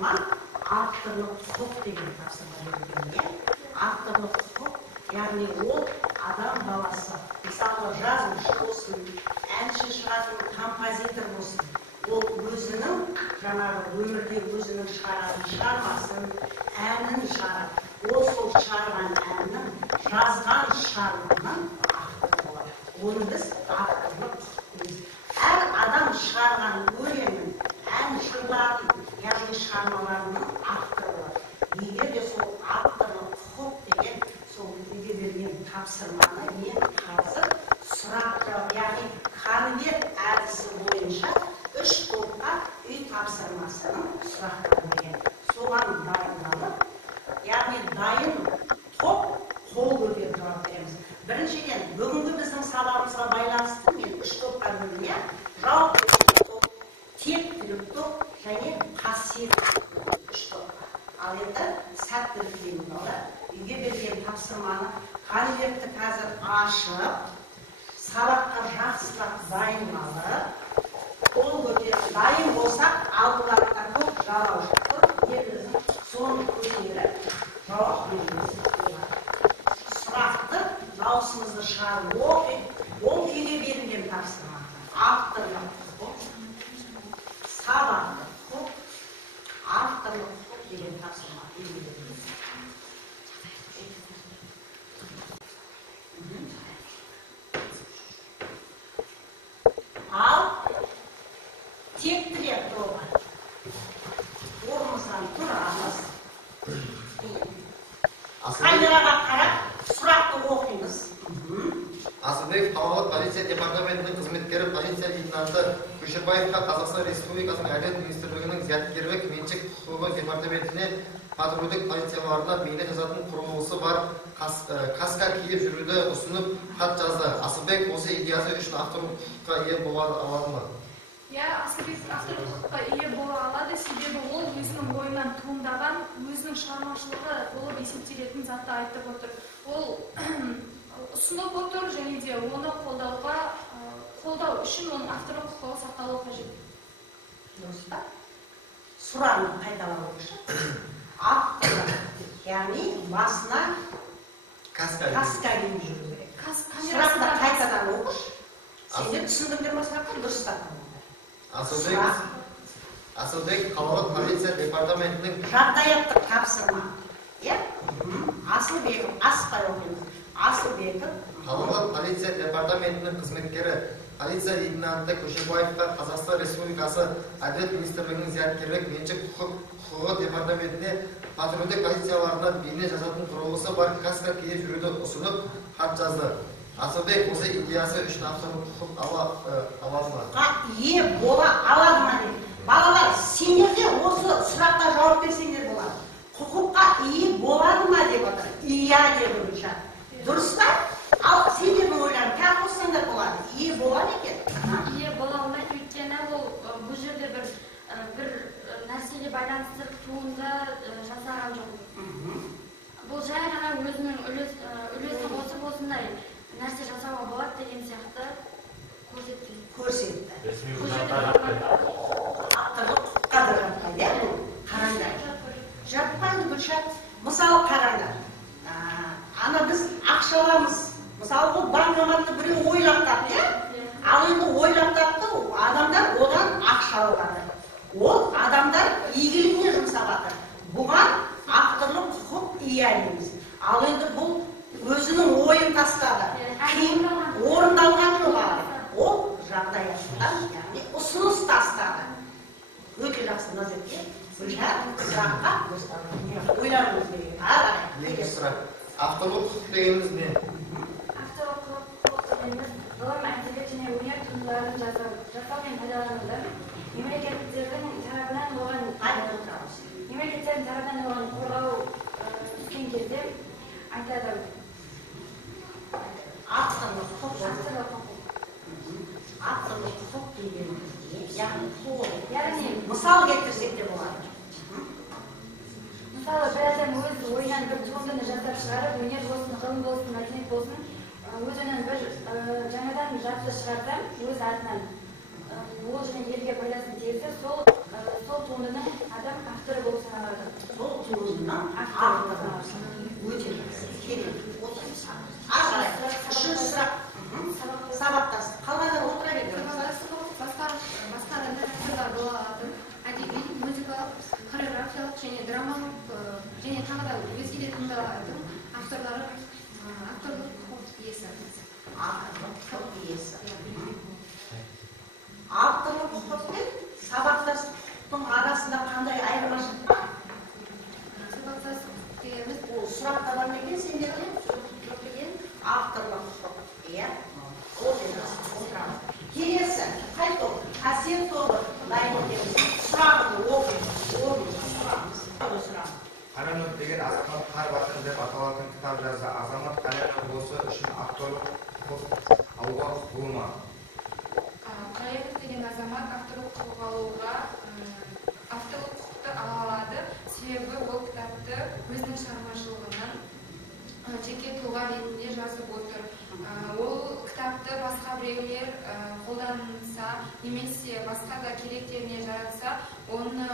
тапсырма авторлық құқық деген тапсырма берілген. Авторлық құқық, яғни ол адам баласы, мысалы жазушы болсын, әнші шығатын композитор болсын, ол өзінің жаңағы өмірде өзінің шығаратын шығармасын, әнін шығарады. Ол сол шығарған әннің, жазған шығарманың авторы болады. Оны біз авторлық құқық дейміз. Әр адам шығарған өлеңін, ән жырларын, яғни шығармаларының авторы болады. Егер де сол авторлық құқық деген сол бізге берген тапсырманы мен қазір сұрақ жауап, яғни конверт әдісі бойынша 3 топқа үй тапсырмасының сұрақтары берген. Соған дайындалып, яғни дайын топ қол көтеріп жауап береміз. Біріншіден, бүгінгі біздің сабағымызға байланысты мен 3 топқа бөлінген: жауапкершілік топ, тектілік топ және қасиеттілік топ 3 топқа. Ал енді сәттілік дейміз. Үйге берген тапсырманы конвертті қазір ашып, сабаққа жақсылап дайындалып, қол көтеріп дайын болсақ, алдыларында көп жалаушы тұр, еліміздің соны көтеріп жауап береміз. Сұрақты даусымызды шығарып оқып, ол үйге берілген тапсырма. Авторлық құқық, сабақтық құқық, авторлық құқық деген тапсырма үйге берілген. Ал тектілер тобы. Орнымыздан тұрамыз. Камераға қарап, сұрақты оқимыз. Асылбеков қалалық полиция департаментінің қызметкері полиция лейтенанты Көшербаевқа Қазақстан Республикасының Әділет министрлігінің зияткерлік меншік құқығы департаментіне патрульдік полицияларына бейне жазатын құрылғысы бар каска киіп жүруді ұсынып хат жазды. Асылбек осы идеясы үшін авторлық құқыққа ие бола алады ма? Асылбек авторлық құқыққа ие бола алады, себебі ол өзінің бойынан туындаған, өзінің шығармашылығы болып есептелетін затты айтып отыр. Ол ұсынып отыр және де оны қолдау үшін оның авторлық құқығы сақталуы қажет. Сұрағын қайталау үшін авторлық, яғни басына каска киіп жүру керек. Сұрақты қайтадан оқыш. Сендер түсіндіңдер ме сұрақты? Дұрыстап. Асылбек қалалық полиция департаментінің жағдаяттық тапсырма. Асылбеков, аспай оқимыз. Асылбеков қалалық полиция департаментінің қызметкері полиция лейтенанты Көшербаевқа Қазақстан Республикасы Әділет министрлігінің зияткерлік меншік құқығы департаментіне патрульдік полицияларына бейне жазатын құрылғысы бар каска киіп жүруді ұсынып хат жазды. Асылбек осы идеясы үшін авторлық құқық алады ма? Ие бола алады ма деп. Балалар, сендер де осы сұраққа жауап берсеңдер болады. Құқыққа ие болады ма деп отыр. Ия деп отырша. Дұрыс па? Ал сендердің ойларың тағы қоссаңдар болады. Ие болады екен. Ие бола алмайды, өйткені ол бұл жерде бір нәрсеге байланысты туынды жасаған жоқ. Бұл жай ғана өзінің үлесін қосып осындай нәрсе жасауға болады деген сияқты көрсетті. Авторлық құқыққа да жатпайды. Қараңдар. Жатпайды Гүлшат. Мысалы қараңдар. Ана біз ақшаламыз. Мысалы бұл банкоматты біреу ойлап тапты. Ал енді ойлап тапты, адамдар одан ақша алады. Ол адамдар игілігіне жұмсап жатыр. Бұған авторлық құқық ие емес. Ал енді бұл өзінің ойын тастады. Орындалған жоқ. Ол жағдаяттан, яғни ұсыныс тастады. Өте жақсы назарке. Гүлшат, сұраққа ойларыңыз керек. Екінші сұрақ. Авторлық құқық дегеніміз не? Авторлық құқық дегеніміз ғылым, әдебиет және өнер туындыларын жасау мен пайдалануды мемлекеттердің тарапынан оған қорғау түскен кезде айтады. Авторлық құқық дегеніміз яғни мысал келтірсек те болады. Мысалы, бір адам өз ойынан бір туындыны жасап шығарып, өнер болсын, ғылым болсын, мәдениет болсын, өзінен бір жаңадан жақсы шығарса, өз атынан. ол және елге пайдасын тисе, сол туындының адам авторы болып саналады. Сол туындының авторы. Өте керек. Үшінші сұрақ. Сабақтас. Қалғандар отыра береді. Басқа адамдар бола алады. Әдеби, музыкалық, хореографиялық және драмалық және тағы да өзге де туындылардың авторлары авторлық құқық иесі. Авторлық құқық иесі. Авторлық құқық пен сабақтас құқықтың арасында қандай айырмашылық бар? Сабақтас дегеніміз Ол сұрақта бар ма екен сендерде? жоқ деген Авторлық құқық. Иә? Ол отырамыз. Келесі, қай топ? Қасиет тобы дайын етеміз. Сұрағын сұрағымыз. Қаранов деген Азамат Қар Батыр деп аталатын кітап жазды. Азамат Қаранов осы үшін авторлық құқық алуға құқылы ма? Қараев деген азамат авторлық құқық алуға авторлық құқықты ала алады. Себебі ол кітапты өзінің шығармашылығынан жеке тұлға ретінде жазып отыр. Ол кітапты басқа біреулер қолданса, немесе басқа да керектеріне жаратса, оны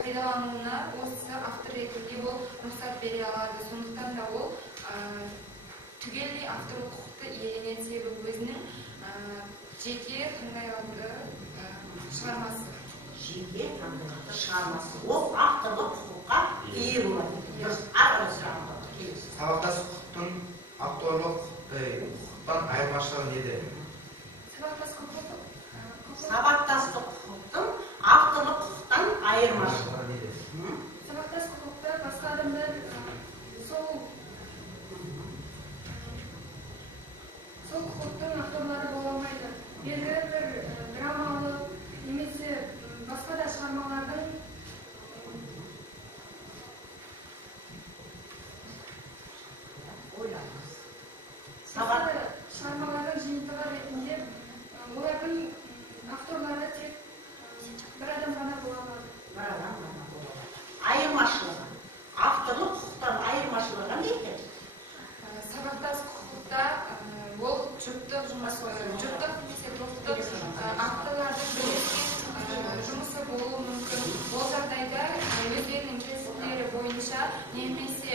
пайдалануына осы автор ретінде ол рұқсат бере алады. Сондықтан да ол түгелдей авторлық құқықты иеленеді, себебі өзінің жеке таңдайлы шығармасы. Жеке таңдайлы шығармасы. Ол авторлық құқыққа ие болады. Дұрыс, ары сұрағын келесі. Сабақтас құқықтың авторлық құқықтан айырмашылығы неде? Сабақтастық құқықтың авторлық құқықтан айырмашылығы неде? Сабақтас құқықта басқа адамдар сол құқықтың авторлары бола алмайды. Белгілі бір драмалық немесе басқа да шығармалардың шығармалардың жиынтығы ретінде олардың авторлары тек бір адам ғана бола алады. Бір адам ғана бола алады. Айырмашылығы. Авторлық құқықтан айырмашылығы қандай екен? Сабақтас құқықта ол жұптық жұмысы, жұптық немесе топтық авторлардың бірлескен жұмысы болуы мүмкін. Ол жағдайда өздерінің келісімдері бойынша немесе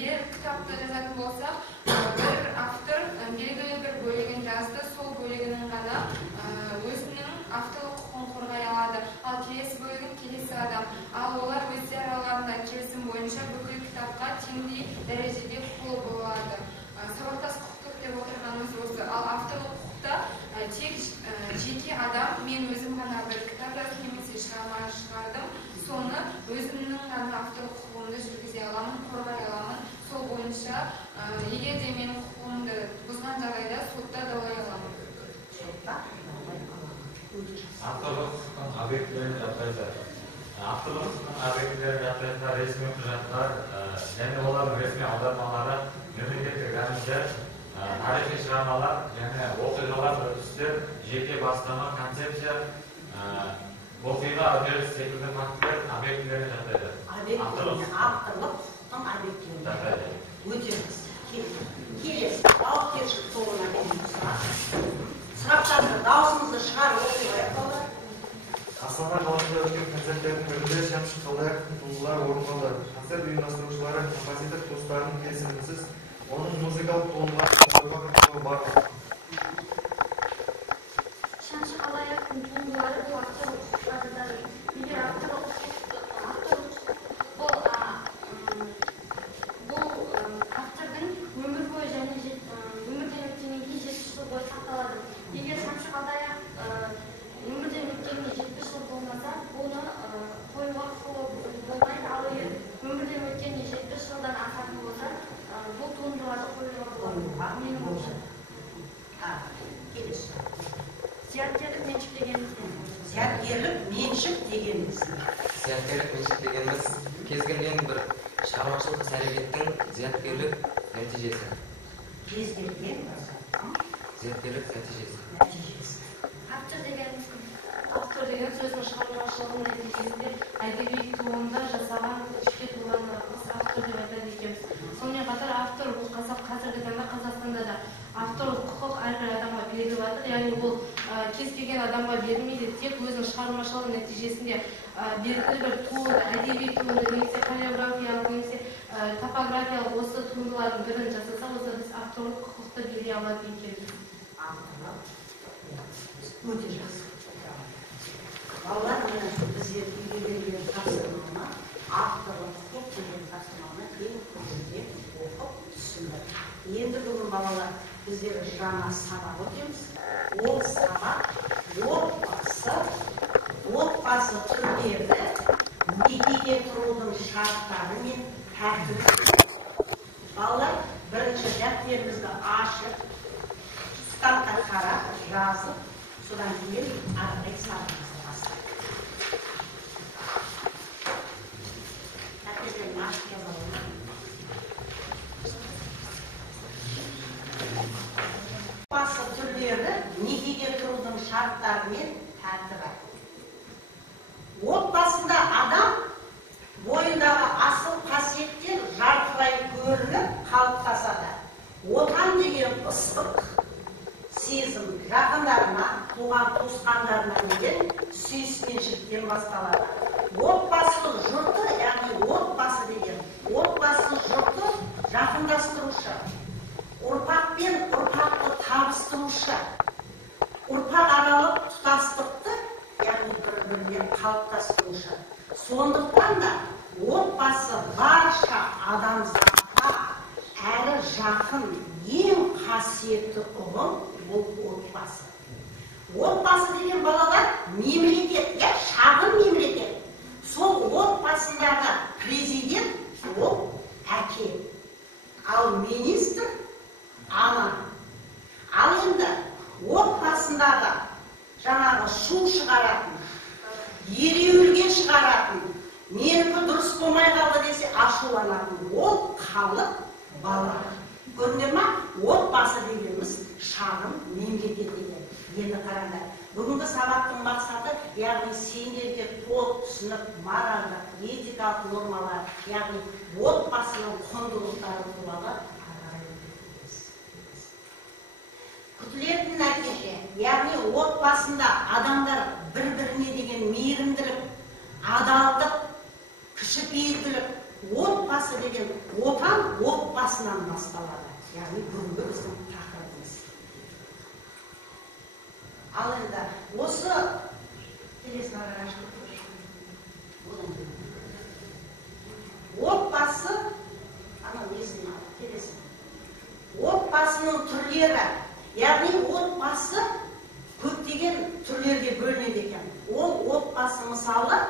бір кітапты жазатын болсақ, бір автор белгілі бір бөлігін жазды, сол бөлігінің ғана өзінің авторлық құқығын қорғай алады. Ал келесі бөлігін келесі адам. Ал олар өздері араларында келісім бойынша бүкіл кітапқа теңдей дәрежеде құқылы болады. Сабақтас құқықтық деп отырғанымыз осы. Ал авторлық құқықта тек жеке адам, мен өзім ғана бір кітап жаздым немесе шығарма шығардым, соны өзімнің ғана авторлық құқығымды жүргізе аламын, қорғай аламын. Сол бойынша егер де менің құқығымды бұзған жағдайда сотта даулай аламын. Авторлық құқықтың объектілерін жатпайды. Авторлық құқықтың объектілерін жатпайтын ресми құжаттар және олардың ресми аудармалары, мемлекеттік рәміздер, тарихи шығармалар және оқиғалар, үрдістер, жеке бастама, концепция, оқиға үдеріс секілді фактілер объектілеріне жатпайды. Авторлық құқықтың объектілеріне жатпайды. Өте келесі. Жауапкершілік тобына келген сұрақтарды даусыңызды шығарып оқиғaya қалдар. Астана қаласында өткен концерттердің бірінде Шәмші Қалдаяқовтың туындылары орындалды. Концерт ұйымдастырушылары композитор достарының келісімінсіз оның музыкалық туындыларын қойға кіргізуі бар. Шәмші Қалдаяқовтың туындылары бұл авторлық құқықтарда. Егер авторлық бұл автордың өмір бойы және өмірден өткеннен кейін 70 жыл бойы сақталады. Егер Шәмші Қалдаяқов өмірден өткеніне 70 жыл болмаса, оны қоюға құқылы болмайды. Ал егер өмірден өткеніне 70 жылдан асатын болса, бұл туындыларды қоюға болады. Менің ойымша. Келесі. Зияткерлік меншік дегеніміз не? Зияткерлік меншік дегеніміз. Зияткерлік меншік дегеніміз кез келген бір шығармашылық іс-әрекеттің зияткерлік нәтижесі. Кез келген Зияткерлік нәтижесі. Автор дегеніміз кім? Автор деген сөздің шығармашылығының нәтижесінде әдеби туынды жасаған жеке тұлғаны автор деп айтады екенбіз. Сонымен қатар автор бұл қазіргі таңда Қазақстанда да авторлық құқық әрбір адамға беріліп жатыр. Яғни ол кез келген бермейді, тек өзінің шығармашылығы нәтижесінде белгілі бір туынды, әдеби туынды немесе хореографиялық немесе топографиялық осы туындылардың бірін жасаса, осы біз авторлық құқықты бере алады екенбіз. Өте жақсы. Балалар бізге берген тапсырманы, авторлық құқық деген тапсырманы ең көбінде оқып түсінді. Енді бүгін балалар біздер жаңа сабақ өтеміз. Ол сабақ отбасы түрлері, некеге тұрудың шарттары мен тәртібі. Балалар бірінші дәптерімізді ашып, стартқа қарап, жазып, содан кейін арқай сабағымызды бастайық. Дәптерден ашып жазалым. Отбасы түрлері, некеге тұрудың шарттары мен тәртібі. Отбасында адам бойындағы асыл қасиеттер жарқырай көрініп қалыптасады. Отан деген ыстық сезім жақындарына, туған туысқандарына деген сүйіспеншіліктен басталады. Отбасы жұрты, яғни отбасы деген, отбасы жұрты жақындастырушы, ұрпақ пен ұрпақты табыстырушы, ұрпақ аралық тұтастықты, яғни бір-біріне қалыптастырушы. Сондықтан да отбасы барша адамзатқа әрі жақын, ең қасиетті ұғым бұл отбасы. Отбасы деген балалар мемлекет, шағын мемлекет. Сол отбасындағы президент ол әке, ал министр ана. Ал енді отбасындағы жаңағы шу шығаратын, ереуілге шығаратын, менікі дұрыс болмай қалды десе ашуланатын, ол халық бала. Көрдіңдер ма? Отбасы дегеніміз шағын мемлекет деген. Енді қараңдар, бүгінгі сабақтың мақсаты, яғни сендерге толық түсініп, моральдық, этикалық нормалар, яғни отбасының құндылықтары туралы күтілетін нәтиже, яғни отбасында адамдар бір-біріне деген мейірімділік, адалдық, кішіпейілділік, отбасы деген отан отбасынан басталады. Яғни бүгінгі біздің тақырыбымыз. Ал енді осы отбасы, отбасының түрлері, яғни отбасы көптеген түрлерге бөлінеді екен. Ол отбасы мысалы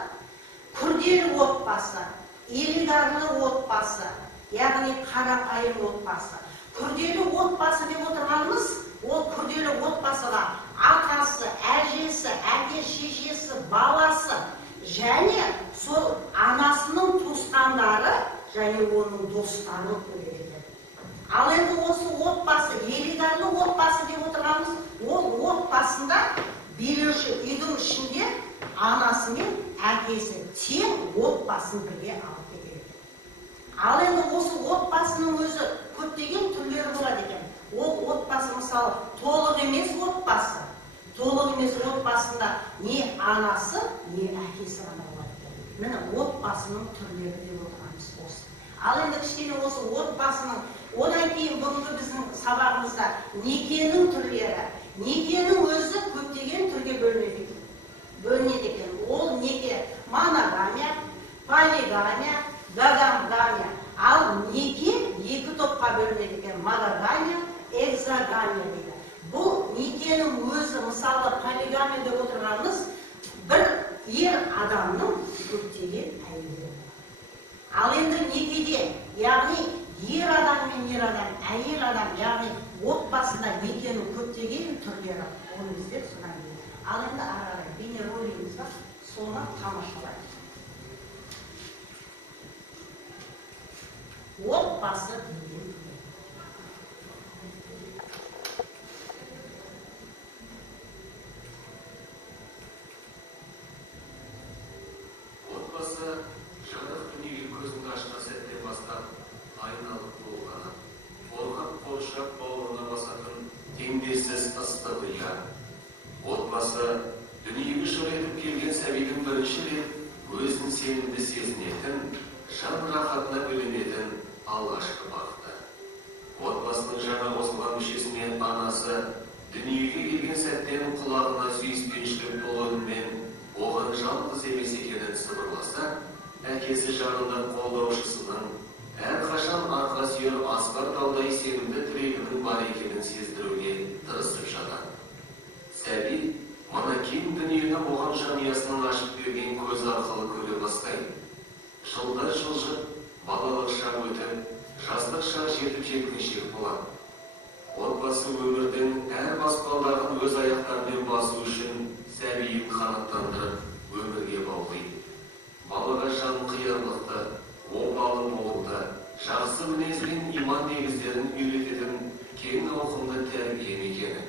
күрделі отбасы, элитарлы отбасы, яғни қарапайым отбасы. Күрделі отбасы деп отырғанымыз, ол күрделі отбасыға атасы, әжесі, әке шешесі, баласы және сол анасының туысқандары және оның достары кіреді. Ал енді осы отбасы, элитарлы отбасы деп отырғанымыз, ол отбасында билеуші үйдің ішінде анасы мен әкесі тең отбасын бірге алып кетеді. Ал енді осы отбасының өзі көптеген түрлері болады екен. Ол отбасы мысалы толық емес отбасы. Толық емес отбасында не анасы, не әкесі ғана болады екен. Міне отбасының түрлері деп отырғанымыз осы. Ал енді кішкене осы отбасының, одан кейін бүгінгі біздің сабағымызда некенің түрлері. Некенің өзі көптеген түрге бөлінеді екен. Ол неке моногамия, полигамия, гагамгамия. Ал неке екі топқа бөлінеді екен. Моногамия, экзогамия дейді. Бұл некенің өзі, мысалы полигамия деп отырғанымыз, бір ер адамның көптеген әйелдері. Ал енді некеде, яғни ер адам мен ер адам, әйел адам, яғни отбасында некенің көптеген түрлері. Оны біздер содан кейін. Ал енді ары-қарай бейнеролигіміз бар, соны тамашалайық. Отбасы деген. Отбасы жарық дүниеге көзіңді ашқан сәттен бастап айналып болғаны, қорғап қоршап бауырына басатын теңдессіз ыстық ұя. Отбасы сенімді сезінетін, жан рахатына бөленетін алғашқы бақыты. Отбасының жаңа қосылған мүшесіне анасы дүниеге келген сәттен құлағына сүйіспеншілік толы үнмен оған жалғыз емес екенін сыбырласа, әкесі жанында қолдаушысының әрқашан арқа сүйер асқар таудай сенімді тірегінің бар екенін сездіруге тырысып жатады. Сәби мына кең дүниені оған жанұясының ашып берген көз арқылы көре бастайды. Жылдар жылжып, балалық шақ өтіп, жастық шақ жетіп жеткіншек болады. Отбасы өмірдің әр баспалдағын өз аяқтарымен басу үшін сәбиін қанаттандырып өмірге баулайды. Балаға жан қиярлықты, опалы болуды, жақсы мінез бен иман негіздерін үйрететін кең ауқымды тәрбие мекені.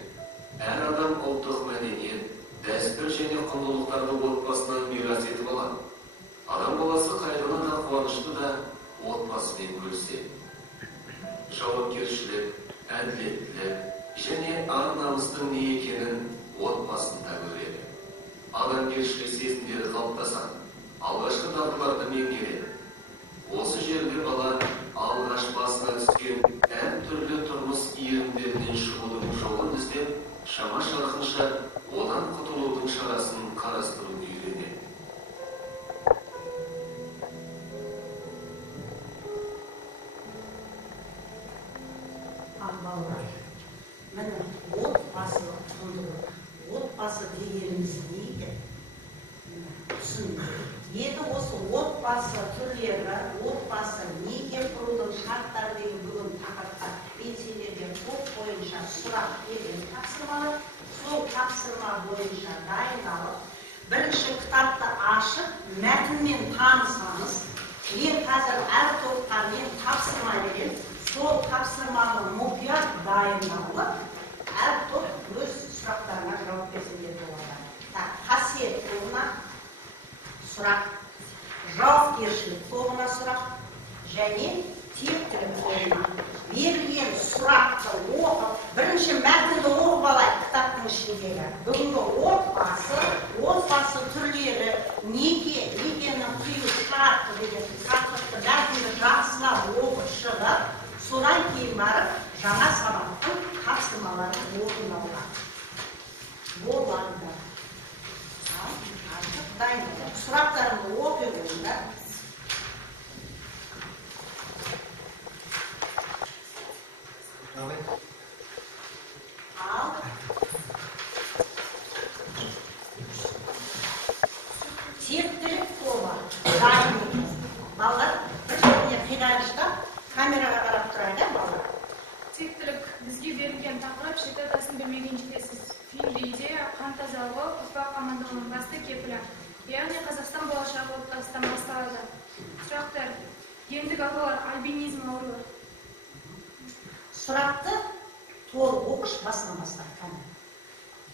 Әр адам ұлттық мәдениет, дәстүр және құндылықтарды отбасынан мирас етіп алады. Адам баласы қайғыны да қуанышты да отбасымен бөліседі. Жауапкершілік, әділеттілік және ар-намыстың не екенін отбасында көреді. Адамгершілік сезімдері қалыптасады, алғашқы дағдыларды меңгереді. Осы жерде бала алғаш басына түскен әр түрлі тұрмыс иірімдерінен шығудың жолын іздеп, шама-шарқынша одан құтылудың шарасын қарастыруды үйренеді. Балалар, міне отбасы құндылық, отбасы дегеніміз не екен? Түсінді. Енді осы отбасы түрлері, отбасы неге құрудың шарттары деген бүгін тақырыпқа белсендерге топ бойынша сұрақ берген тапсырмалар, сол тапсырма бойынша дайындалып, бірінші кітапты ашып, мәтінмен танысаңыз, мен қазір әр топқа мен тапсырма беремін. Сол тапсырманы мұқият дайындалып, әр топ өз сұрақтарына жауап берсеңдер болады. Қасиет тобына сұрақ, жауапкершілік тобына сұрақ және тектілік тобына берілген сұрақты оқып, бірінші мәтінді оқып алайық кітаптың ішіндегі. Бүгінгі отбасы түрлері, некенің қию шарты деген тақырыпты мәтінді жақсылап оқып шығып, содан кейін барып жаңа сабақтың тапсырмаларын орындауға болады. Дайындалып, сұрақтарымды оқи қойыңдар. Ал тектілік тобы дайын екен. Балалар бір жеріне қиғайыштап камераға қарап тұрайды, балалар. Тектілік бізге берілген тақырып шет атасын білмеген жетесіз. Түйінді идея қан тазалығы, ұрпақ амандығының басты кепілі. Яғни Қазақстан болашағы отбасыдан басталады. Сұрақтар: гендік аурулар, альбинизм ауруы. Сұрақты толық оқыш басынан бастап.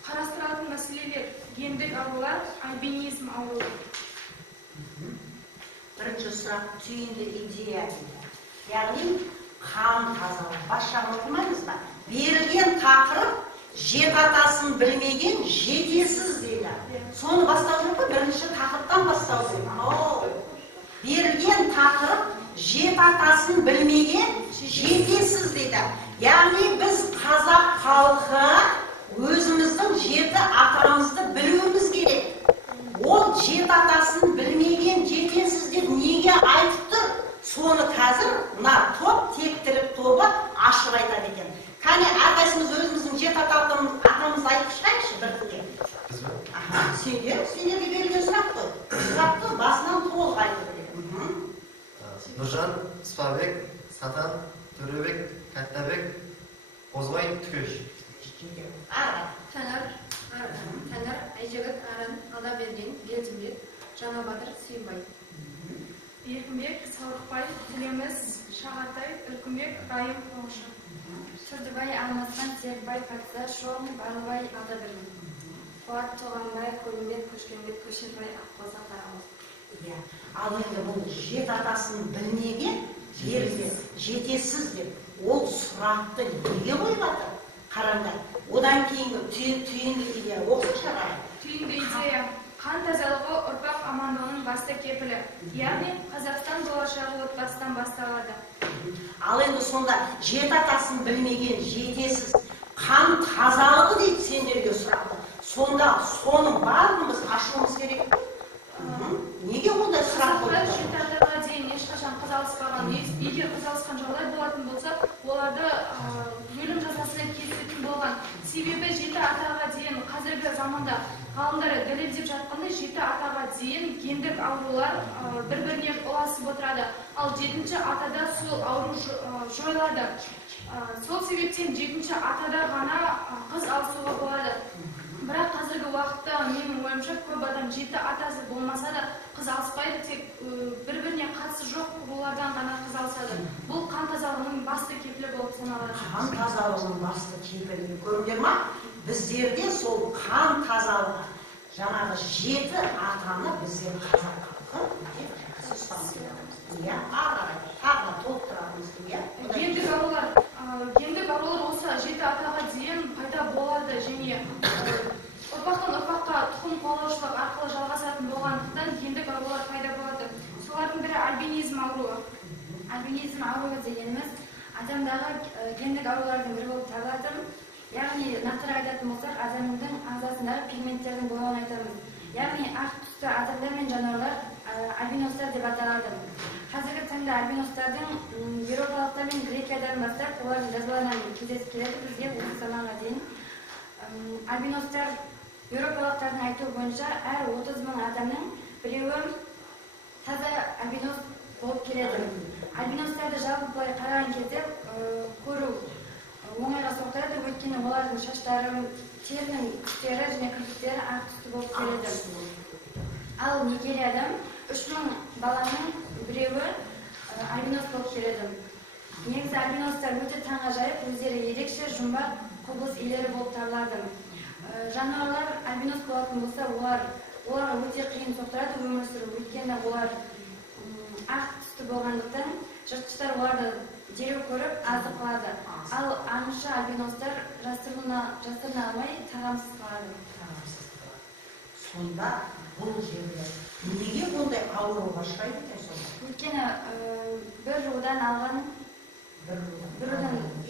Қарастыратын мәселелер: гендік аурулар, альбинизм ауруы. Бірінші сұрақ түйінді идея дейді. Яғни қан тазалығы. Бас жағын оқымаймыз ба? Берілген тақырып жет атасын білмеген жетесіз дейді. Соны бастау жоқ қой, бірінші тақырыптан бастау дейді. Берілген тақырып жет атасын білмеген жетесіз дейді. Яғни біз қазақ халқы өзіміздің жеті атамызды білуіміз керек. Ол жет атасын білмеген жетесіз деп неге айтып тұр? Соны қазір мына топ, тектілік тобы ашып айтады екен. Кәне әрқайсымыз өзіміздің жет атамызды айтып шығайықшы бір күнге. Сендерге берілген сұрақ қой. Сұрақты басынан толық айтып береді. Нұржан, Спабек, Сатан, Төребек, Кәттәбек, Озбай, Түкеш. Тәнір, Айжігіт, Арын, Алдаберген, Белдімбек, Жаңабатыр, Сүйінбай. Еркінбек, Саурықбай, Тілеміз, Шағатай, Үркінбек, Райым, Оңшы. Тұрдыбай, Алмасхан, Серікбай, Пәкза, Шоң, Барлыбай, Алдаберген. Қуат, Тоғанбай, Көлімбек, Көшкенбек, Көшербай, Аққоза, Қарамыз. Ал енді бұл жет атасын білмеген жерде жетесіз деп ол сұрақты неге қойып жатыр? Қараңдар. Одан кейінгі түйінді идея оқып шығарайық. Түйінді идея қан тазалығы ұрпақ амандығының басты кепілі. Яғни Қазақстан болашағы отбасыдан басталады. Ал енді сонда жеті атасын білмеген жетесіз қан тазалығы дейді сендерге сұрақты. Сонда соның барлығымыз ашуымыз керек. Неге ондай сұрақ қойды? Жеті атаға дейін ешқашан қыз алыспаған. Егер қыз алысқан жағдай болатын болса, оларды өлім жазасына кесетін болған. Себебі жеті атаға дейін қазіргі заманда ғалымдар дәлелдеп жатқандай, жеті атаға дейін гендік аурулар бір-біріне ұласып отырады. Ал жетінші атада сол ауру жойылады. Сол себептен жетінші атада ғана қыз алысуға болады. Бірақ қазіргі уақытта менің ойымша көп адам жеті атасы болмаса да қыз алыспайды, тек бір-біріне қатысы жоқ рулардан ғана қыз алысады. Бұл қан тазалығының басты кепілі болып саналады. Қан тазалығының басты кепілі көрдіңдер ма? Біздерде сол қан тазалығы жаңағы жеті атаны біздер қазақ халқы ұстамыз. Иә, тағы толықтырамыз. Гендік аурулар осы жеті атаға дейін пайда болады және ұрпақтан ұрпаққа тұқым қуалаушылық арқылы жалғасатын болғандықтан гендік аурулар пайда болады. Солардың бірі альбинизм ауруы. Альбинизм ауруы дегеніміз адамдағы гендік аурулардың бірі болып табылады. Яғни нақтырақ айтатын болсақ, адамның ағзасындағы пигменттердің болуын айтамыз. Яғни ақ түсті адамдар мен жануарлар альбиностар деп аталады. Қазіргі таңда альбиностардың еуропалықтар мен грекиядан бастап олардың жазбаларынан кездесіп келеді бізге осы заманға дейін. Альбиностар еуропалықтардың айтуы бойынша әр 30 мың адамның біреуі таза альбинос болып келеді. Альбиностарды жалпы былай қараған кезде көру оңайға соқтырады, өйткені олардың шаштары, терінің түстері және кірпіктері ақ түсті болып келеді. Ал Нигерияда 3000 баланың біреуі альбинос болып келеді. Негізі альбиностар өте таңғажайып, өздері ерекше жұмбақ құбылыс иелері болып табылады. Жануарлар альбинос болатын болса, оларға өте қиын соқтырады өмір сүру, өйткені олар ақ түсті болғандықтан жыртқыштар оларды дереу көріп азып қалады. Ал аңшы альбиностар жасырына алмай тағамсыз қалады. Сонда бұл жерде неге ондай ауруға ұшырайды екен сонда? Өйткені бір рудан алған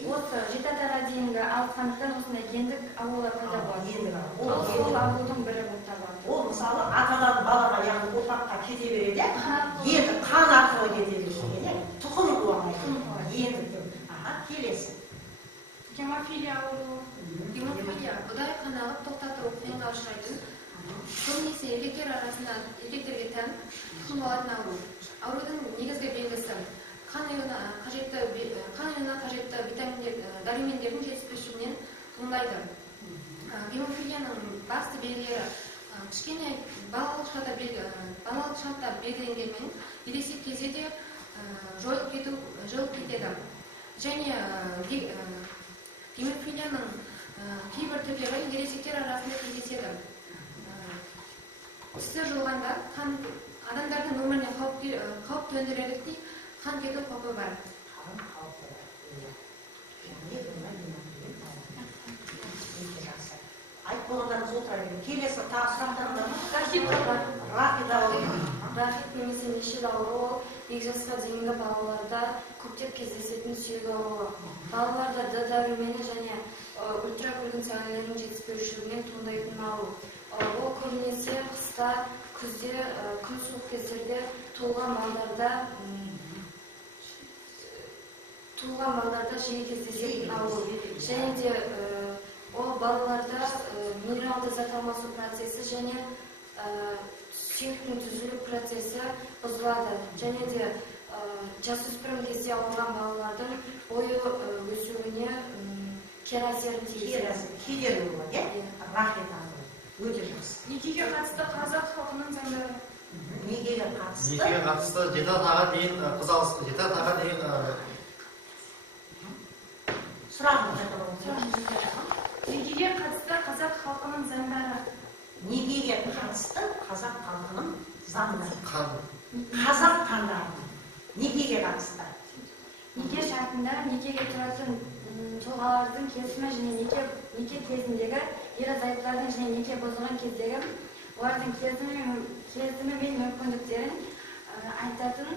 осы жеті атаға дейінгі алысқандықтан осындай гендік аурулар пайда болады. Ол сол аурудың бірі болып табылады. Ол мысалы атадан балаға яғни ұрпаққа кете береді, енді қан арқылы кете береді, тұқым қуалайды. Енді келесі. Гемофилия ауруы. Гемофилия бұдай қан ағып тоқтату қиынға ұшырайтын. Көбінесе еркектер арасында еркектерге тән тұқым болатын ауру. Аурудың негізгі белгісі қан ұйуына қажетті витаминдер, дәрумендердің жетіспеушілігінен туындайды. Гемофилияның басты белгілері кішкене балалық шақта белгіленгенмен ересек кезде де жойылып кетеді. Және гемофилияның кейбір түрлері ересектер арасында кездеседі. Түсі жылғанда адамдардың өміріне қауіп төндірерліктей қан кету қаупі бар. Айтып болғандарыңыз отыра береді. Келесі тағы сұрақтарыңыз бар ма? Рахит немесе мешел ауруы 2 жасқа дейінгі балаларда көптеп кездесетін сүйек ауруы. Балаларда Д дәрумені және ультракүлгін сәулелерінің жетіспеушілігінен туындайтын ауру. Ол көбінесе қыста, күзде, күн суық кездерде туылған балаларда жиі кездесетін ауру. Және де ол балаларда минералды зат алмасу процесі және сүйектің түзілу процесі бұзылады. Және де жасөспірім кезде ауырған балалардың бойы өсуіне кері әсерін тигізеді. Кедергі болады, рахмет аңғыры. Өте жақсы. Некеге қатысты қазақ халқының заңдары. Некеге қатысты? Некеге қатысты жеті атаға дейін қыз алысты. Жеті атаға дейін сұрағын Некеге қатысты қазақ халқының заңдары. Некеге қатысты қазақ халқының заңдары. Қазақ хандарының некеге қатысты. Неке шартында некеге тұратын тұлғалардың келісімі және неке кезіндегі ерлі-зайыптылардың және неке бұзылған кездегі олардың келісімі мен мүмкіндіктерін айтатын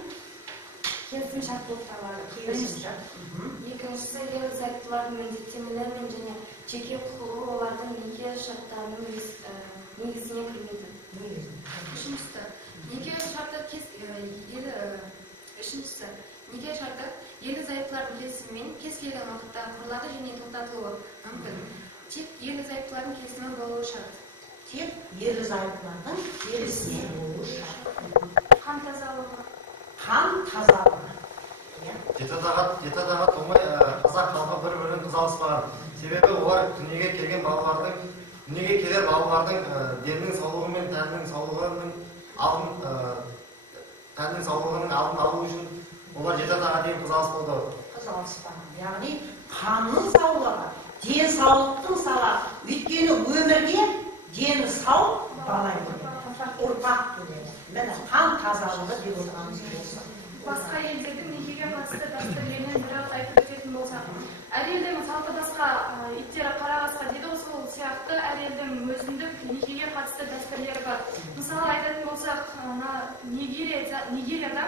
келісім шарт болып табылады. Екіншісі ерлі-зайыптылардың міндеттемелері мен және жеке құқығы олардың неке шарттарының негізіне кірмейді. Үшіншісі, неке шарты ерлі-зайыптылардың келісімімен кез келген уақытта құрылады және тоқтатылуы мүмкін. Тек ерлі-зайыптылардың келісімі болуы шарт. Тек ерлі-зайыптылардың келісімі болуы шарт. Қан тазалығы. Қан тазалығы. Жеті ағат толмай қазақ халқы бір-бірін қыз алыспаған. Себебі олар дүниеге келер балалардың деннің саулығы мен тәннің саулығының алдын алу үшін олар жеті атаға дейін қыз алыспады. Қыз алыспаған. Яғни қанның саулығы, денсаулықтың сала. Өйткені өмірге дені сау бала ұрпақ келеді. Міне қан тазалығы деп отырғанымыз болса. Басқа елдердің некеге қатысты дәстүрлерінен бір айтып өтетін болсақ, әр елдің салты басқа, иттері қара басқа дейді ғой, сол сияқты әр елдің өзіндік некеге қатысты дәстүрлері бар. Мысалы айтатын болсақ, Нигерияда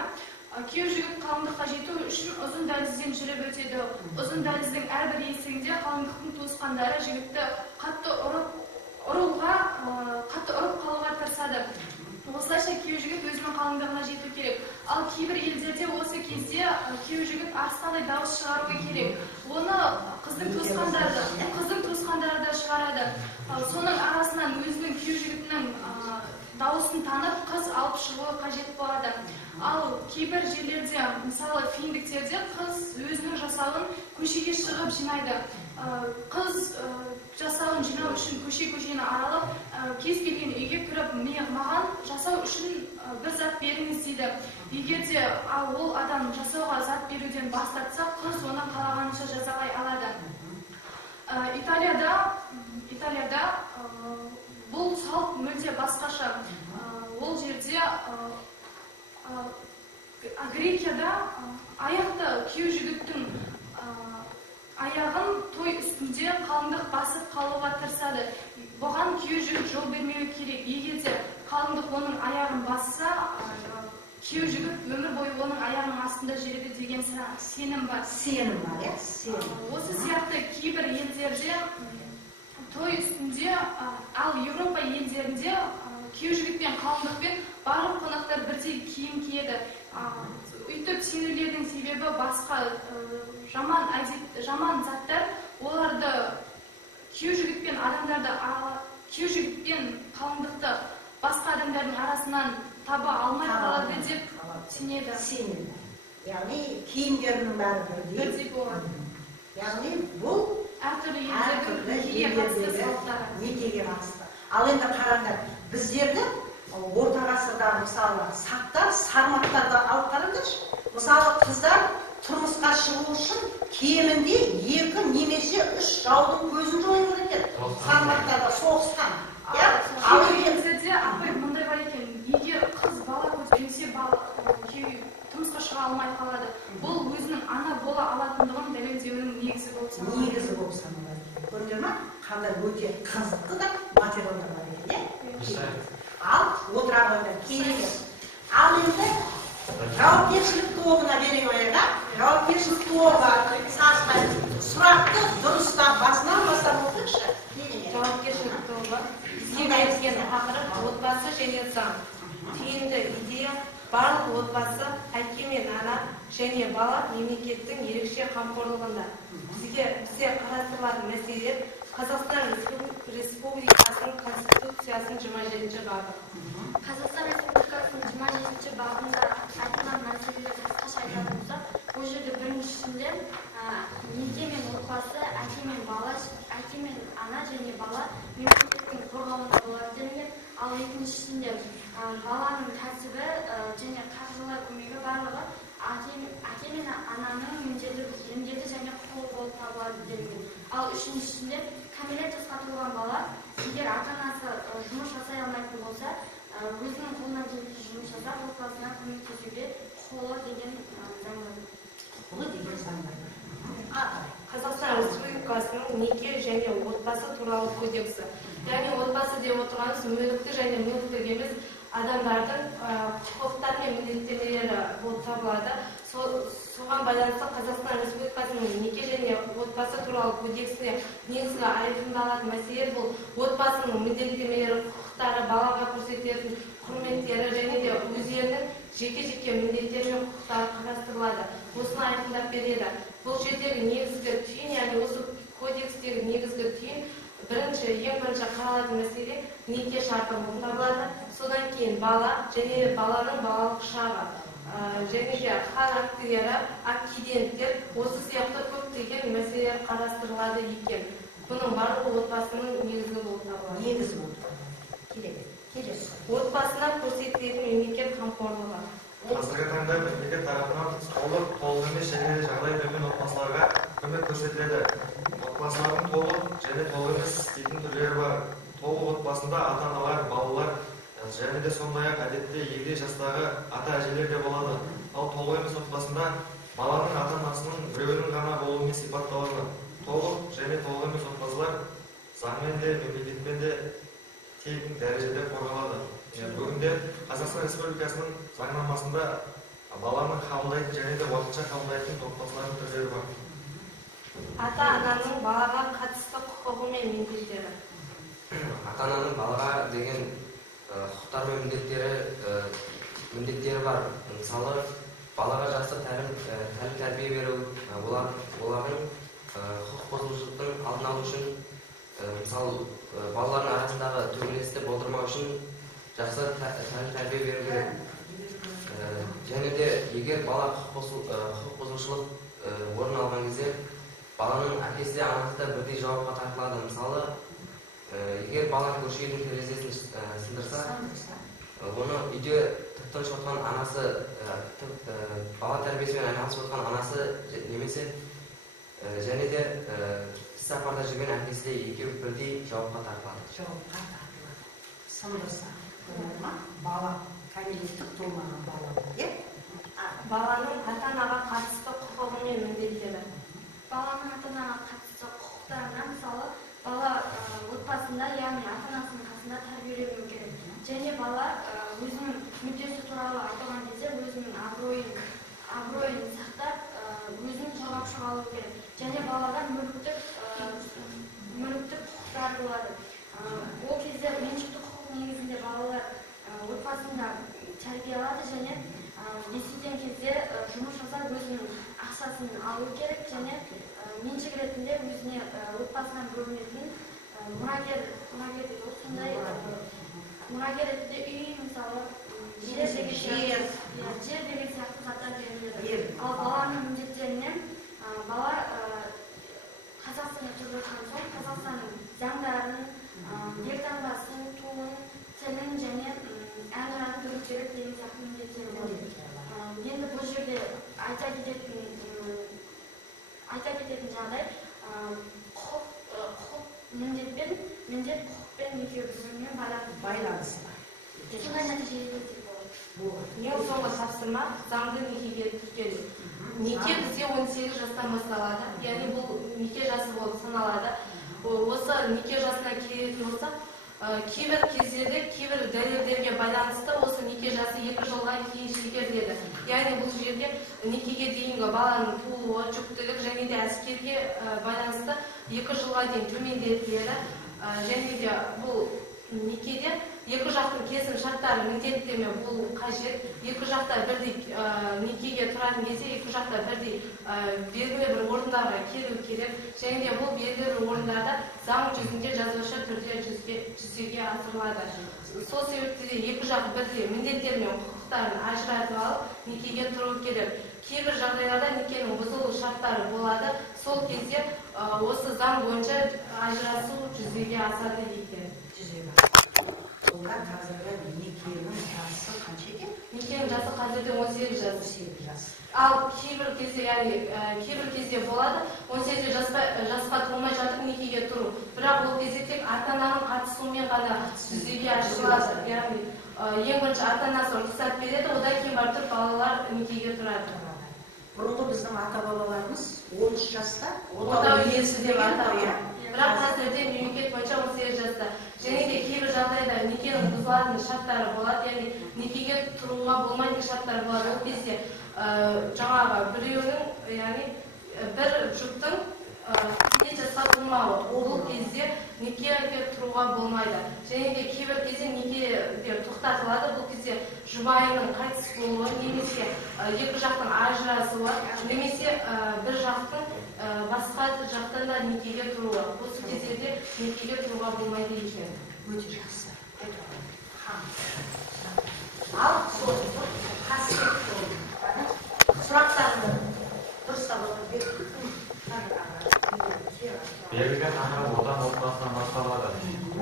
күйеу жігіт қалыңдыққа жету үшін ұзын дәлізден жүріп өтеді. Ұзын дәліздің әрбір есігінде қалыңдықтың туысқандары жігітті қатты ұрып қалуға тырысады. Осылайша күйеу жігіт өзінің қалыңдығына жету керек. Ал кейбір елдерде осы кезде күйеу жігіт арыстандай дауыс шығаруы керек. Оны қыздың туысқандары да шығарады. Соның арасынан өзінің күйеу жігітінің дауысын танып, қыз алып шығуы қажет болады. Ал кейбір жерлерде, мысалы финдіктерде қыз өзінің жасауын көшеге шығып жинайды. Қыз жасауын жинау үшін көшені аралап, кез келген үйге кіріп, маған жасау үшін бір зат беріңіз дейді. Егерде ол адам жасауға зат беруден бас тартса, қыз оны қалағанынша жазалай алады. Италияда бұл салт мүлде басқаша. Ол жерде Грекияда аяқты күйеу жігіттің аяғын той үстінде қалыңдық басып қалуға тырысады. Бұған күйеу жігіт жол бермеуі керек. Егерде қалыңдық оның аяғын басса, күйеу жігіт өмір бойы оның аяғының астында жүреді деген сенім бар. Сенім бар, иә? Осы сияқты кейбір елдерде той үстінде, ал Еуропа елдерінде күйеу жігіт пен қалыңдықпен барлық қонақтар бірдей киім киеді. Үйтіп сенілердің себебі басқа жаман заттар оларды күйеу жігіт пен қалыңдықты басқа адамдардың арасынан таба алмай қалады деп сенеді. Яғни киімдерінің бәрі бірдей болады. Яғни бұл әртүрлі некеге қатысты. Ал енді қараңдар, біздерді орта ғасырдағы мысалы сақтар, сарматтарды алып қараңдаршы. Мысалы қыздар тұрмысқа шығу үшін кемінде 2 немесе 3 жаудың көзін жою керек екен. Сарматтарда соғысқан. Ал елдерде мұндай бар екен, егер қыз бала көтермесе, тұрмысқа шыға алмай қалады. Бұл өзінің ана бола алатындығын дәлелдеуінің негізі болып саналады. Көрдіңдер ме? Қандай өте қызықты да материалдар бар екен, иә? Ал отырағандар кейінге. Ал енді жауапкершілік тобына бере қояға. Жауапкершілік тобы сұрақты дұрыстап басынан бастап отыршы. Жауапкершілік тобы бізге берген тақырып отбасы және заң. Түйінді идея барлық отбасы, әке мен ана және бала мемлекеттің ерекше қамқорлығында. Бізге қарастырылатын мәселелер Қазақстан Республикасының Конституциясының 27-ші бабы. Қазақстан Республикасының 27-ші бабында айтылған мәселелерді қысқаша айтатын болсақ, бұл жерде біріншісінде неке мен отбасы, әке мен ана және бала мемлекеттің қорғауында болады делінген. Ал екіншісінде баланың кәсібі және қаржылай көмегі барлығы әке мен ананың міндеті және құқығы болып табылады делінген. Ал үшіншісінде кәмелет жасқа толған бала егер ата-анасы жұмыс жасай алмайтын болса, өзінің қолынан келген жұмыс жасап отбасына көмектесуге құқылы деген заң бар. Қазақстан Республикасының неке және отбасы туралы кодексі Яғни отбасы деп отырғанымыз мүлікті және мүліктік емес адамдардың құқықтары мен міндеттемелері болып табылады. Соған байланысты Қазақстан Республикасының неке және отбасы туралы кодексіне негізгі айқындалатын мәселе бұл отбасының міндеттемелері, құқықтары, балаға көрсететін құрметтері және де өздерінің жеке міндеттері мен құқықтары қарастырылады. Осыны айқындап береді. Бұл жердегі негізгі түйін, яғни осы кодекстегі негізгі түйін ең бірінші қаралатын мәселе неке шарты болып табылады. Содан кейін бала және де баланың балалық шағы және де хан актілері, акиденттер, осы сияқты көптеген мәселелер қарастырылады екен. Бұның барлығы отбасының негізі болып табылады. Негіз болып табылады. Келесі. Отбасына көрсетілетін мемлекет қамқорлығы. Қазіргі таңда мемлекет тарапынан толық емес және жағдайы төмен отбасыларға көмек көрсетіледі. Отбасылардың толық және толық емес дейтін түрлері бар. Толық отбасында ата-аналар, балалар және де сондай-ақ әдетте егде жастағы ата-әжелер де болады. Ал толық емес отбасында баланың ата-анасының біреуінің ғана болуымен сипатталады. Толық және толық емес отбасылар заңмен де мемлекетпен де тең дәрежеде қорғалады. Бүгінде Қазақстан Республикасының заңнамасында баланы қабылдайтын және де уақытша қабылдайтын отбасылардың түрлері бар. Ата-ананың балаға қатысты құқығы мен міндеттері. Ата-ананың балаға деген құқықтар мен міндеттері бар. Мысалы, балаға жақсы тәрбие беру, олардың құқық бұзушылықтың алдын алу үшін, мысалы, балалардың арасындағы төбелесті болдырмау үшін жақсы тәрбие беру керек. Және де егер бала құқық бұзушылық орын алған кезде баланың әкесі де анасы да бірдей жауапқа тартылады. Мысалы, егер бала көрші үйдің терезесін сындырса, оны үйде тыныш отырған анасы, бала тәрбиесімен айналысып отырған анасы немесе және де іс-сапарда жүрген әкесі де екеуі бірдей жауапқа тартылады. Жауапқа тартылады. Сындырса, бала кәмелеттік толмаған бала деп. Баланың ата-анаға қатысты құқығы мен міндеттері. Баланың ата-анаға қатысты құқықтарына, мысалы, бала отбасында, яғни ата-анасының қасында тәрбиеленуі керек. Және бала өзінің мүддесі туралы айтылған кезде өзінің абыройын сақтап, өзін жауап шыға алу керек. Және балада мүліктік құқықтар болады. Ол кезде меншікті құқық негізінде балалар отбасында тәрбие алады және есейген кезде жұмыс жасап өзінің ақшасын алу керек және меншік ретінде өзіне отбасынан бөлінетін мұрагер ретінде үй, мысалы, жер деген сияқты заттар беріледі. Ал баланың міндеттерінен бала Қазақстанға келіп жатқан соң Қазақстанның заңдарын, елтаңбасын, туын, тілін және әнұранын білу керек деген сияқты міндеттері болады. Енді бұл жерде айта кететін жағдай құқық міндет құқықпен екеуі бір-бірімен байланысы бар. Сондай нәтижеге келсек болады. Ең соңғы тапсырма заңды некеге тіркелу. Неке бізде 18 жастан басталады. Яғни бұл неке жасы болып саналады. Осы неке жасына келетін болсақ, кейбір кездерде кейбір дәлелдерге байланысты осы неке жасы 2 жылға кейін шегеріледі. Яғни бұл жерде некеге дейінгі баланың тууы, жүктілік және де әскерге байланысты 2 жылға дейін төмендетіледі. Және де бұл некеде екі жақтың келісім шарттары міндеттеме болу қажет. Екі жақта бірдей некеге тұратын кезде екі жақта бірдей белгілі бір орындарға келу керек. Және де бұл белгілі бір орындарда заң жүзінде жазбаша түрде жүзеге асырылады. Сол себепті де екі жақ бірдей міндеттер мен құқықтарын ажыратып алып некеге тұру керек. Кейбір жағдайларда некенің бұзылу шарттары болады. Сол кезде осы заң бойынша ажырасу жүзеге асады екен. Сонда қазіргі некенің жасы қанша екен? Некенің жасы қазірде 18 жас. Ал кейбір кезде болады 18 жасқа толмай жатып некеге тұру. Бірақ ол кезде тек ата-ананың қатысуымен ғана жүзеге асырылады. Яғни ең бірінші ата-анасы рұқсат береді, одан кейін барып тұрып балалар некеге тұрады. Бұрынғы біздің ата-бабаларымыз 13 жаста отау иесі деп аталған. Бірақ қазірде мемлекет бойынша 18 жаста. Және де кейбір жағдайда некенің бұзылатын шарттары болады, яғни некеге тұруға болмайтын шарттар болады. Ол кезде жаңағы біреуінің, яғни бір жұптың жасқа толмауы, ол кезде некеге тұруға болмайды. Және де кейбір кезде неке тоқтатылады. Бұл кезде жұбайының қайтыс болуы, немесе екі жақтың ажырасуы, немесе бір жақтың басқа жақтан да некеге тұруы. Осы кезде де некеге тұруға болмайды екен. Өте жақсы. Ал сол қасиет болды. Сұрақтарды дұрыстап отырып Берілген тақырып отан отбасынан басталады.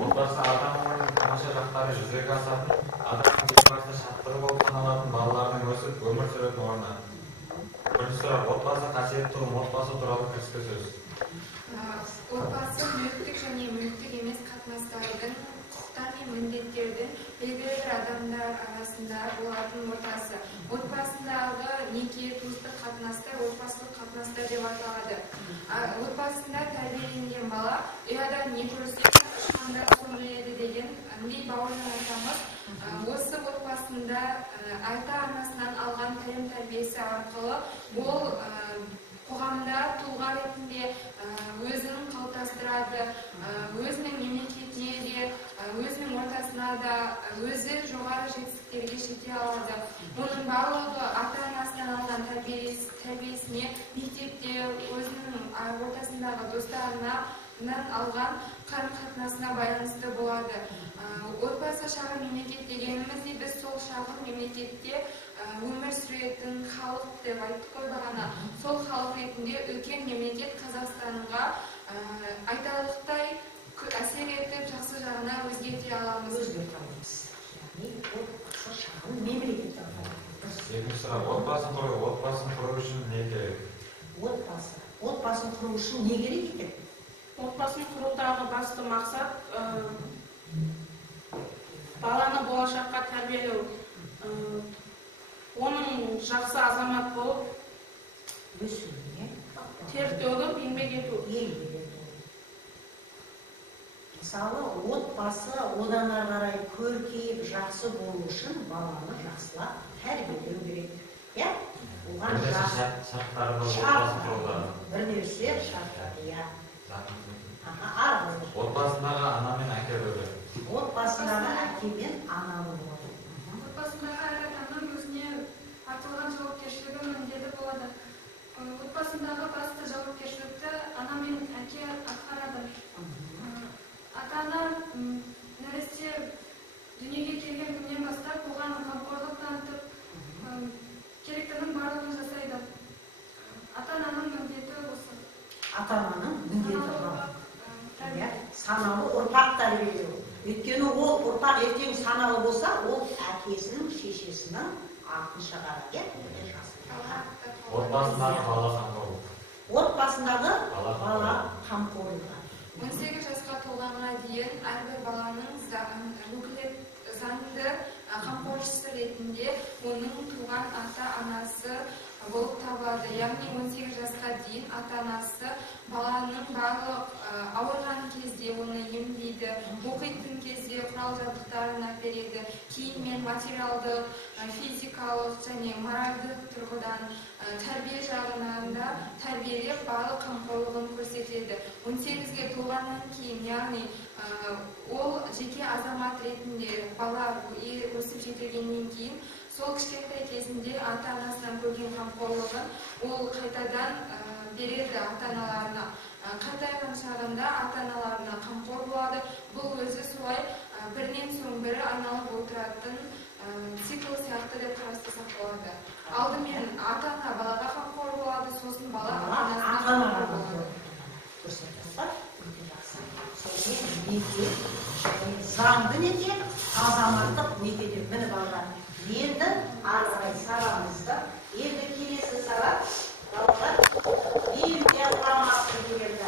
Отбасы адам өмірінің тамаша жақтары жүзеге асатын, адамның көзқарасы шаттығы болып саналатын балалардың өсіп өмір сүретін орны. Бірінші сұрақ, отбасы қасиетті ұғым, отбасы туралы кіріспе сөз. Отбасы мүліктік және мүліктік емес қатынастардың, құқықтар мен міндеттердің белгілі бір адамдар арасында болатын ортасы. Отбасындағы неке, туыстық қатынастар отбасылық қатынастар деп аталады. Отбасында тәрбиеленген бала ұядан не көрсе ұшқанда соны біледі деген Андей бауыржан атамыз осы отбасында ата-анасынан алған тәлім тәрбиесі арқылы ол қоғамда тұлға ретінде өзін қалыптастырады, өзінің мемлекетіне де, өзінің ортасына да өзі жоғары жетістіктерге жете алады. Оның барлығы ата-анасынан алған тәрбиесіне, мектепте өзінің ортасындағы достарынан алған қарым-қатынасына байланысты болады. Отбасы шағын мемлекет дегеніміз де біз сол шағын мемлекетте өмір сүретін халық деп айттық қой бағана. Сол халық ретінде үлкен мемлекет Қазақстанға айтарлықтай әсер етіп, жақсы жағына өзгерте аламыз. Өзгерте аламыз. Яғни отбасы шағын мемлекет. Екінші сұрақ, отбасын құру үшін не керек? Отбасын құру үшін не керек екен? Отбасын құрудағы басты мақсат баланы болашаққа тәрбиелеу, оның жақсы азамат болып өсуіне, тер төгіп еңбек ету. Мысалы, отбасы одан ары қарай көркейіп жақсы болу үшін баланы жақсылап тәрбиелеу керек. Иә? Оған бірнеше шарттары. Иә. Отбасындағы ана мен әке рөлі. Отбасындағы әке мен ана рөлі. Отбасындағы әр адамның өзіне артылған жауапкершілігі міндеті болады. Отбасындағы басты жауапкершілікті ана мен әке атқарады. Ата-ана нәресте дүниеге келген күннен бастап оған қамқорлық танытып, керектінің барлығын жасайды. Ата-ананың міндеті осы. Ата-ананың міндеті бар. Саналы ұрпақ тәрбиелеу. Өйткені ол ұрпақ ертең саналы болса, ол әкесінің, шешесінің артын шығарады. Отбасындағы бала қамқорлық. Отбасындағы бала қамқорлығы. 18 жасқа толғанға дейін әрбір баланың заңды қамқоршысы ретінде оның туған ата-анасы болып табылады. Яғни 18 жасқа дейін ата-анасы баланың барлық ауырған кезде оны емдейді, оқитын кезде құрал-жабдықтарын әпереді, киім мен материалдық, физикалық және моральдық тұрғыдан тәрбие жағынан да тәрбиелеп барлық қамқорлығын көрсетеді. 18-ге толғаннан кейін, яғни ол жеке азамат ретінде бала өсіп жетілгеннен кейін сол кішкентай кезінде ата-анасынан көрген қамқорлығын ол қайтадан береді ата-аналарына. Қартайған шағында ата-аналарына қамқор болады. Бұл өзі солай бірінен соң бірі айналып отыратын цикл сияқты деп қарастырсақ болады. Алдымен ата-ана балаға қамқор болады, сосын бала ата-анасына қамқор болады. Заңды неке, азаматтық неке деп біліп алған. Енді арқай сараңызды, енді келесі сара балалар үйінде құрамасын келді.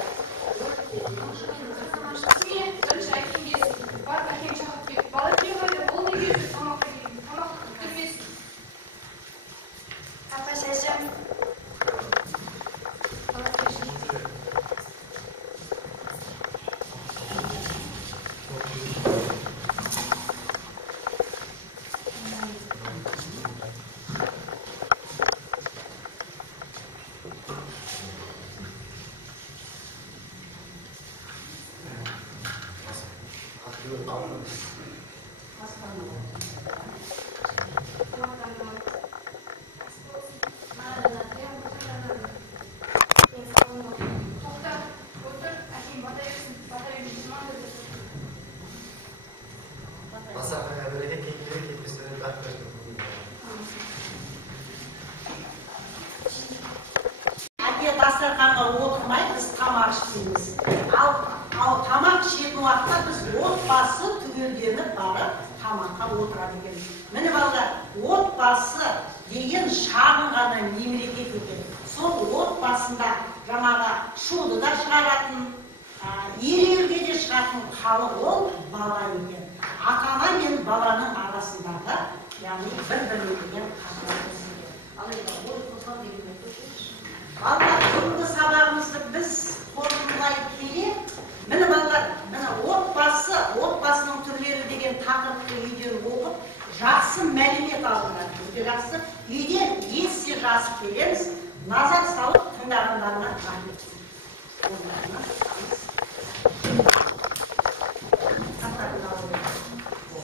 Бірінші әкем келсін, барып әкем шақырып келді. Бала келе қойды, ол неге жүріп тамаққа келді? Тамақ күттірмесін. Апа, шешем. Дастарханға отырмай біз тамақ ішеміз. Ал тамақ ішетін уақытта біз отбасы түгелденіп барып тамаққа отырады екенбіз. Міне балалар, отбасы деген шағын ғана мемлекет екен. Сол отбасында жаңағы шуды да шығаратын, ерерге де шығатын халық ол бала екен. Ата-ана мен баланың арасындағы, яғни бір-біріне деген қатынас екен. Ал енді ой қозғау деген балалар, бүгінгі сабағымызды біз қорытындылай келе, міне балалар, міне отбасының түрлері деген тақырыпты үйден оқып, жақсы мәлімет алыңдар. Өте жақсы. Үйден есе жазып келеміз, назар салып тыңдағандарына рахмет.